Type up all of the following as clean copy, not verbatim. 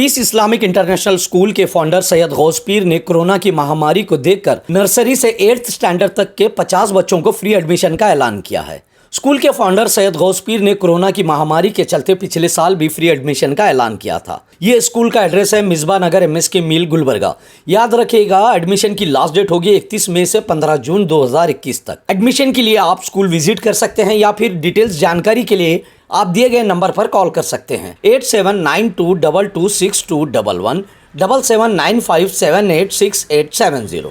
Piece Islamic international school के founder Syed Ghaus पीर ने corona की महामारी को देखकर नर्सरी से 8th स्टैंडर्ड तक के 50 बच्चों को फ्री एडमिशन का ऐलान किया है। स्कूल के फाउंडर सैयद गौस पीर ने कोरोना की महामारी के चलते पिछले साल भी फ्री एडमिशन का ऐलान किया था। ये स्कूल का एड्रेस है मिसबा नगर MSK मील गुलबर्गा। याद रखिएगा, एडमिशन की लास्ट डेट होगी 31 मई से 15 जून 2021 तक। एडमिशन के लिए आप स्कूल विजिट कर सकते हैं या फिर डिटेल्स जानकारी के लिए आप दिए गए नंबर पर कॉल कर सकते हैं 8792226211 7795786870।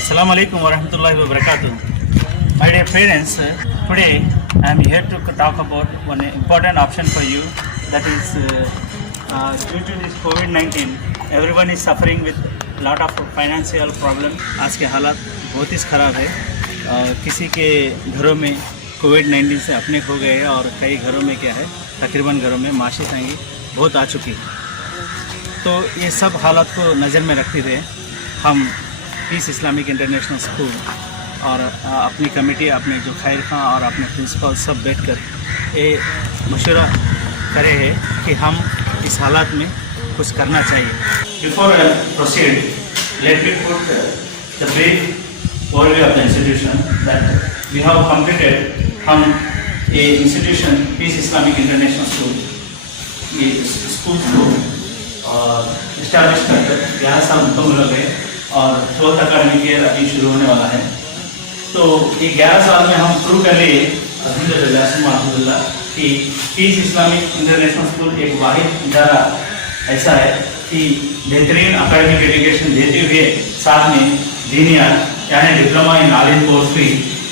Assalamu alaikum wa rahmatullahi wa barakatuh. My dear parents, today I am here to talk about one important option for you, that is due to this COVID-19 everyone is suffering with lot of financial problem. आज के हालात बहुत ही ख़राब है। किसी के घरों में COVID-19 से अपने हो गए हैं और कई घरों में क्या है, तकरीबन घरों में माशी तंगी बहुत आ चुकी है। तो ये सब हालात को नज़र में रखते हुए हम पीस इस्लामिक इंटरनेशनल स्कूल और अपनी कमेटी, अपने जो खैर खां और अपने प्रिंसिपल सब बैठकर ये मशवरा करे हैं कि हम इस हालात में कुछ करना चाहिए। Before proceed, let me put the brief overview of the institution that we have completed. हम ये institution peace Islamic international school, ये स्कूल को इस्टेब्लिश करके 11 साल मुकम्मल हो गए और 12th अकाडमिक ईयर अभी शुरू होने वाला है। तो ये 11 साल में हम प्रूव कर लिए अल्हम्दुलिल्लाह कि पीस इस्लामिक इंटरनेशनल स्कूल एक वाहिद इदारा ऐसा है कि बेहतरीन अकाडमिक एजुकेशन देते हुए साथ में दीनियात यानी डिप्लोमा इन आलिम कोर्स भी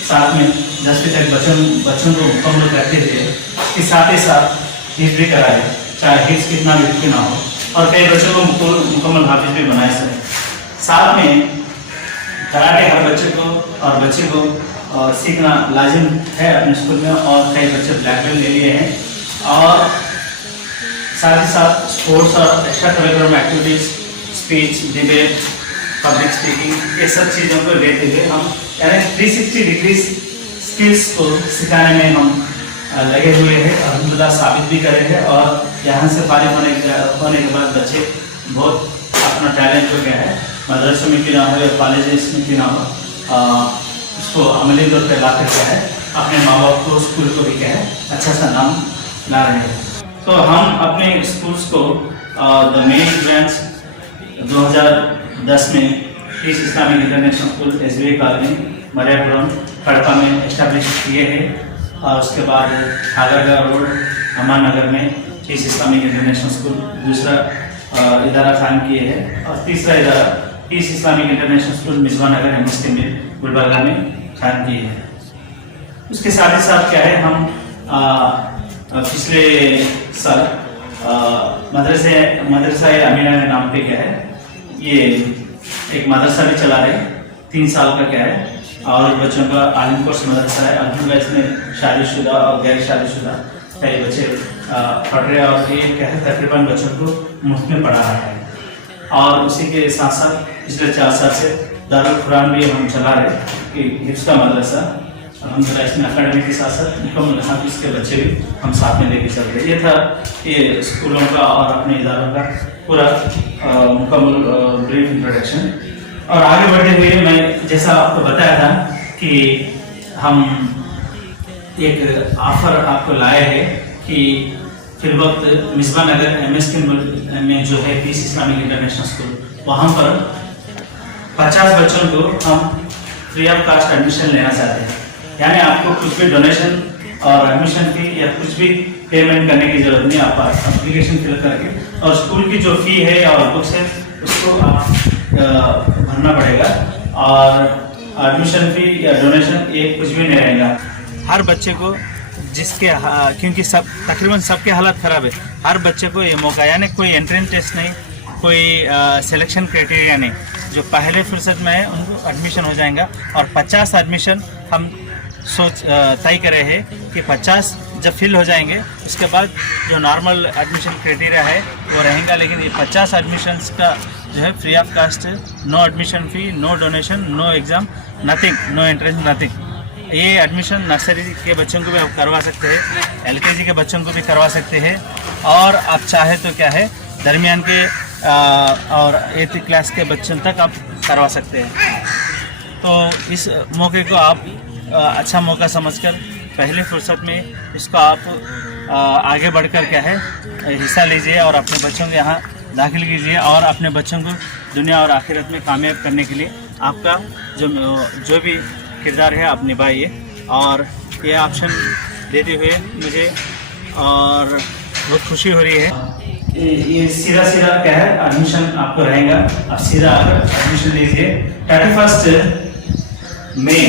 साथ में 10वीं तक बच्चों को मुकम्मल करते थे। इसके साथ ही साथ हिफ्ज़ भी कराए, चाहे हिफ्ज़ कितना भी ना हो, और कई बच्चों को मुकम्मल हाफिज भी बनाए सके। साथ में कराटे हर बच्चे को सीखना लाजिम है अपने स्कूल में, और कई बच्चे ब्लैक बेल्ट ले लिए हैं। और साथ ही साथ स्पोर्ट्स और extra curricular activities, speech, debate, public speaking, ये सब चीज़ों को लेते हुए हम यानी 360 डिग्री स्किल्स को सिखाने में हम लगे हुए हैं। अल्हम्दुलिल्लाह साबित भी करे हैं, और यहाँ से फारिग होने के बाद बच्चे बहुत अपना टैलेंट हो गया है, मदरसों में क्यों ना हो या कॉलेजेस में क्यों ना हो, उसको अमली तौर पर ला कर क्या है, अपने माँ बाप को, स्कूल को भी क्या है अच्छा सा नाम ला रहे हैं। तो हम अपने स्कूल्स को द मेन ब्रांच 2010 में peace Islamic international school SBI colony Mariyapuram Kadapa में इस्टेब्लिश किए हैं, और उसके बाद आगरगा रोड अमान नगर में पीस इस्लामिक इंटरनेशनल स्कूल दूसरा इदारा कायम किए हैं, और तीसरा इदारा peace Islamic international school Misba Nagar MSK mill Gulbarga में कायम किए हैं। उसके साथ ही साथ क्या है, हम पिछले साल मदरसा अमीना के नाम पे क्या है, ये एक मदरसा भी चला रहे, 3 साल का क्या है, और बच्चों का आलिम कोर्स मदरसा है। अल्हम्दुलिल्लाह इसमें शादीशुदा और गैर शादीशुदा कई बच्चे पढ़ रहे हैं, और ये क्या है तकरीबन बच्चों को मुफ्त में पढ़ा रहा है। और उसी के साथ साथ पिछले 4 साल से दारुल कुरान भी हम चला रहे कि हिफ्ज़ का मदरसा। अल्हम्दुलिल्लाह इसमें अकाडमी के साथ साथ मुकम्मल हाफिज़ के बच्चे भी हम साथ में लेके चल रहे। ये था ये स्कूलों का और अपने इदारों का पूरा मुकम्मल ब्रीफ इंट्रोडक्शन। और आगे बढ़ते हुए मैं जैसा आपको बताया था कि हम एक ऑफ़र आपको लाए हैं कि फिर वक्त मिसबा नगर MSK में जो है पीस इस्लामिक इंटरनेशनल स्कूल, वहाँ पर 50 बच्चों को हम फ्री ऑफ कास्ट एडमिशन लेना चाहते हैं। यानी आपको कुछ भी डोनेशन और एडमिशन फी या कुछ भी पेमेंट करने की जरूरत नहीं, आप एप्लीकेशन फिल करके, और स्कूल की जो फी है और बुक्स है उसको आप भरना पड़ेगा, और एडमिशन फी या डोनेशन ये कुछ भी नहीं रहेगा। हर बच्चे को क्योंकि तकरीबन सबके हालात ख़राब है, हर बच्चे को ये मौका, यानी कोई एंट्रेंस टेस्ट नहीं, कोई सिलेक्शन क्राइटेरिया नहीं, जो पहले फुर्सत में है उनको एडमिशन हो जाएगा। और 50 एडमिशन हम तय करे हैं कि 50 जब फिल हो जाएंगे उसके बाद जो नॉर्मल एडमिशन क्राइटेरिया है वो रहेगा, लेकिन ये 50 एडमिशन्स का जो है free of cost, no admission fee, no donation, no exam, nothing, no entrance, nothing. ये एडमिशन नर्सरी के बच्चों को भी आप करवा सकते हैं, एलकेजी के बच्चों को भी करवा सकते हैं, और आप चाहे तो क्या है दरमियान के और 8th क्लास के बच्चों तक आप करवा सकते हैं। तो इस मौके को आप अच्छा मौका समझकर पहले फुर्सत में इसको आप आगे बढ़कर क्या है हिस्सा लीजिए और अपने बच्चों को यहाँ दाखिल कीजिए, और अपने बच्चों को दुनिया और आखिरत में कामयाब करने के लिए आपका जो भी किरदार है आप निभाइए। और ये ऑप्शन देते हुए मुझे और बहुत खुशी हो रही है। ये सीधा क्या है एडमिशन आपको रहेगा, आप सीधा आकर एडमिशन लीजिए। 31 मई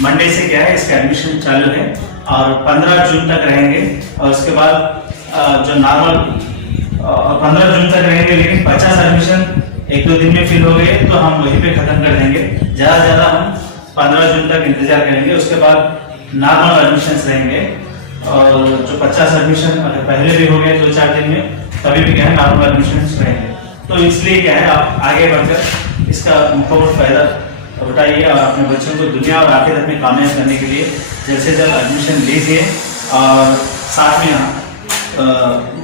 मंडे से क्या है इसका एडमिशन चालू है और 15 जून तक रहेंगे, और उसके बाद जो नॉर्मल 15 जून तक रहेंगे, लेकिन 50 एडमिशन 1-2 दिन में फिल हो गए तो हम वहीं पे खत्म कर देंगे। ज़्यादा हम 15 जून तक इंतजार करेंगे, उसके बाद नॉर्मल एडमिशन रहेंगे। और जो 50 एडमिशन अगर पहले भी हो गए 2-4 दिन में, तभी भी क्या है नॉर्मल एडमिशन रहेंगे। तो इसलिए क्या है आप आगे बढ़कर इसका मुकम्मल फायदा उठाइए और अपने बच्चों को दुनिया और आखिरत में कामयाब करने के लिए जल्द से जल्द एडमिशन लीजिए। और साथ में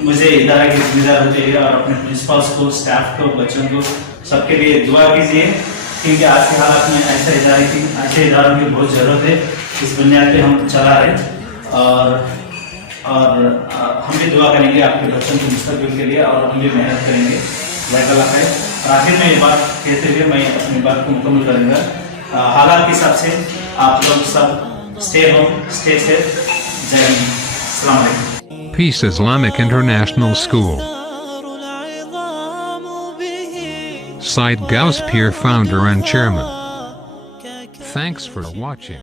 मुझे इदारे के जिम्मेदार होते हुए और अपने प्रिंसिपल्स को, स्टाफ को, बच्चों को सबके लिए दुआ कीजिए, क्योंकि आज के हालात में ऐसे इदारों की बहुत ज़रूरत है। इस बुनियाद पे हम चला रहे और हम भी दुआ करेंगे आपके बच्चों के मुस्तकबिल के लिए, और हम भी मेहनत करेंगे। अल्लाह है। आखिर में ये बात कहते हुए मैं अपनी बात को मुकम्मल करूँगा। हालात के हिसाब से आप लोग सब स्टे होम, स्टे सेफ। जय हिंद, अस्सलाम वालेकुम। Peace Islamic International School. Said Gauspir, founder and chairman. Thanks for watching.